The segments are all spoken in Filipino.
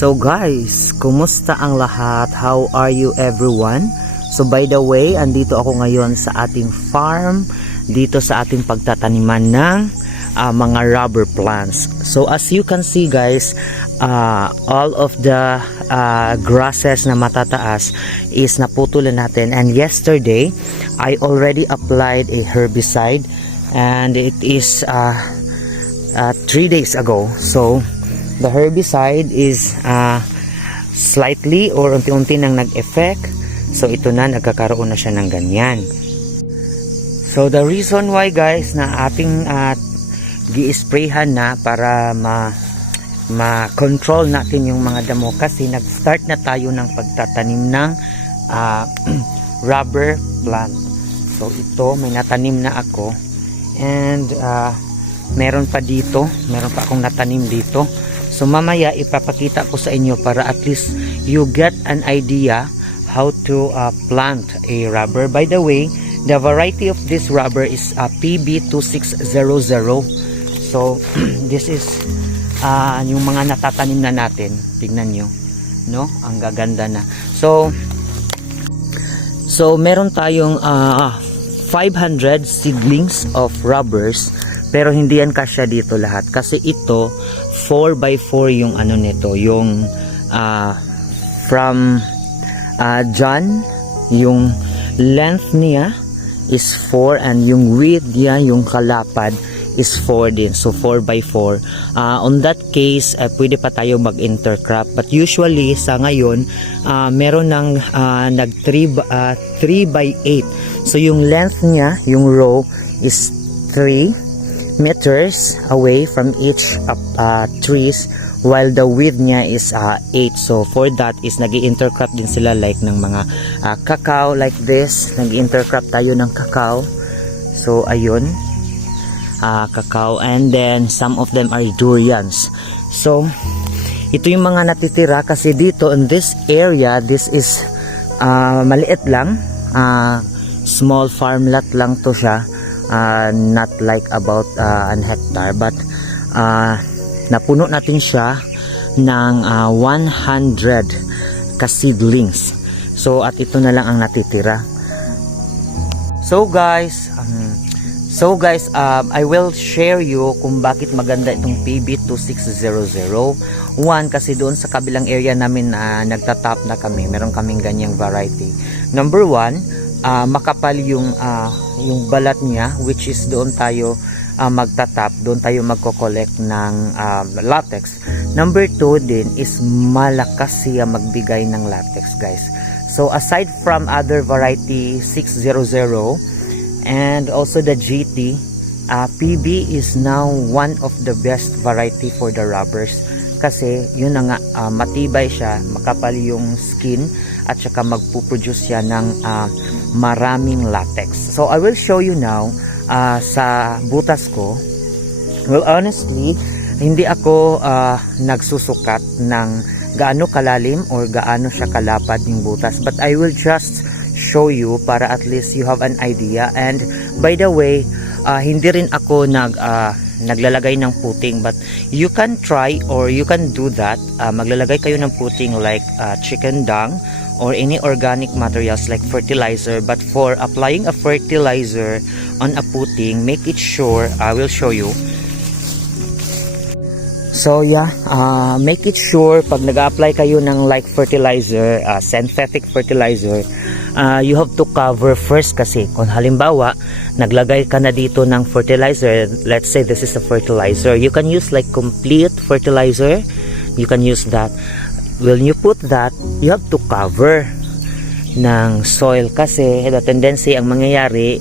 So guys, kumusta ang lahat? How are you everyone? So by the way, andito ako ngayon sa ating farm, dito sa ating pagtataniman ng mga rubber plants. So as you can see guys, all of the grasses na matataas is naputulan natin, and yesterday I already applied a herbicide and it is 3 days ago. So the herbicide is slightly or unti-unti nang nag-effect. So ito na, nagkakaroon na siya ng ganyan. So the reason why guys na ating gi-sprayhan na para ma-control natin yung mga damo, kasi nag-start na tayo ng pagtatanim ng rubber plant. So ito, may natanim na ako, and meron pa dito, meron pa akong natanim dito. So mamaya ipapakita ko sa inyo para at least you get an idea how to plant a rubber. By the way, the variety of this rubber is PB2600. So this is yung mga natatanim na natin. Tignan nyo, no? Ang gaganda na. So meron tayong 500 seedlings of rubbers, pero hindi yan kasya dito lahat kasi ito 4x4 yung ano nito, yung from dyan, yung length niya is 4 and yung width niya, yung kalapad is 4 din. So 4x4. On that case, pwede pa tayo mag-intercrop, but usually sa ngayon meron ng nag 3x8. So yung length niya, yung row is 3 meters away from each trees, while the width niya is 8. So for that is nag-intercrop din sila like ng mga cacao like this. Nag-intercrop tayo ng cacao. So ayun, cacao, and then some of them are durians. So ito yung mga natitira kasi dito in this area, this is maliit lang, small farm lot lang to siya. Not like about an hectare, but napuno natin siya ng 100 ka-seedlings. So at ito na lang ang natitira. So guys, I will share you kung bakit maganda itong PB2600. One, kasi doon sa kabilang area namin nagtatap na kami, meron kaming ganyang variety. Number one, makapal yung balat niya, which is doon tayo magtatap, doon tayo magko-collect ng latex. Number 2 din is malakas siya magbigay ng latex guys. So aside from other variety 600 and also the GT, PB is now one of the best variety for the rubbers kasi yun na nga, matibay siya, makapal yung skin, at saka magpuproduce siya ng maraming latex. So I will show you now sa butas ko. Well, honestly, hindi ako nagsusukat ng gaano kalalim or gaano siya kalapad yung butas, but I will just show you para at least you have an idea. And by the way, hindi rin ako naglalagay ng puting, but you can try or you can do that. Maglalagay kayo ng puting like chicken dung or any organic materials like fertilizer, but for applying a fertilizer on a puting, make it sure, I will show you. So yeah, make it sure pag nag-apply kayo ng like fertilizer, synthetic fertilizer, you have to cover first, kasi kung halimbawa naglagay ka na dito ng fertilizer, let's say this is a fertilizer, you can use like complete fertilizer, you can use that. When you put that, you have to cover ng soil, kasi the tendency, ang mangyayari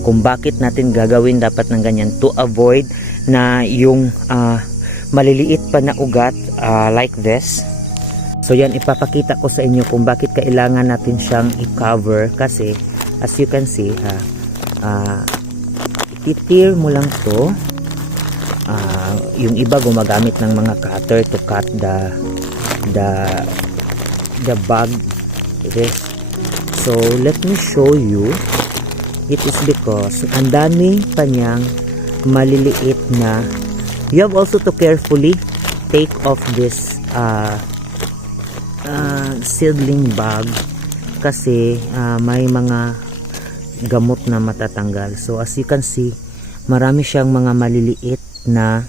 kung bakit natin gagawin dapat ng ganyan, to avoid na yung maliliit pa na ugat like this. So yan, ipapakita ko sa inyo kung bakit kailangan natin siyang i-cover, kasi as you can see, ititir mo lang to. Yung iba gumagamit ng mga cutter to cut the bag. This. So let me show you. It is because ang dami pa niyang maliliit na. You have also to carefully take off this seedling bag kasi may mga gamot na matatanggal. So as you can see, marami siyang mga maliliit na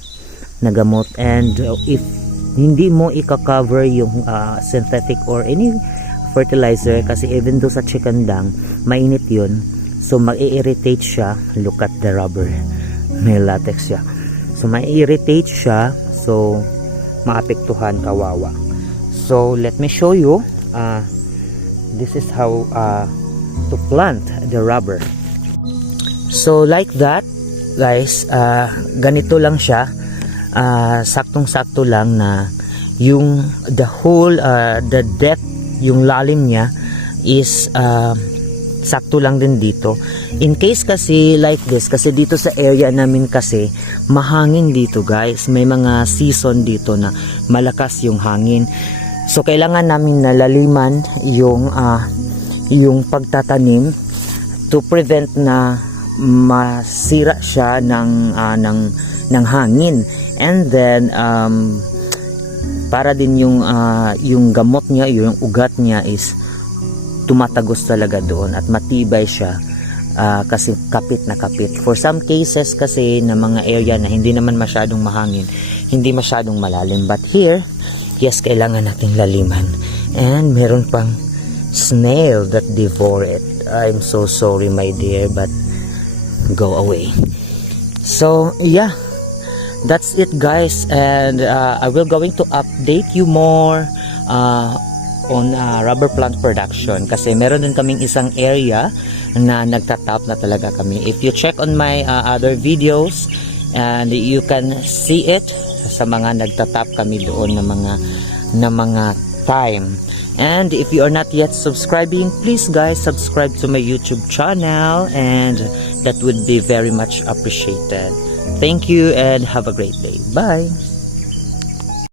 gamot, and if hindi mo i-cover yung synthetic or any fertilizer, kasi even though sa chicken dung mainit yun, so mag-irritate siya. Look at the rubber, may latex siya, so mai-irritate siya, so maapektuhan, kawawa. So let me show you, this is how to plant the rubber. So like that guys, ganito lang siya, saktong-sakto lang na yung the whole the depth, yung lalim niya is sakto lang din dito. In case kasi like this, kasi dito sa area namin kasi mahangin dito guys, may mga season dito na malakas yung hangin, so kailangan namin nalaliman yung pagtatanim to prevent na masira siya ng hangin, and then para din yung gamot niya, yung ugat niya is tumatagos talaga doon at matibay siya, kasi kapit na kapit. For some cases kasi na mga area na hindi naman masyadong mahangin, hindi masyadong malalim, but here, yes, kailangan nating laliman. And meron pang snail that devour it. I'm so sorry my dear, but go away. So yeah, that's it guys, and I will going to update you more on rubber plant production, kasi meron din kaming isang area na nagtatap na talaga kami. If you check on my other videos, and you can see it sa mga nagtatap kami doon na mga time. And if you are not yet subscribing, please guys, subscribe to my YouTube channel, and that would be very much appreciated. Thank you and have a great day. Bye.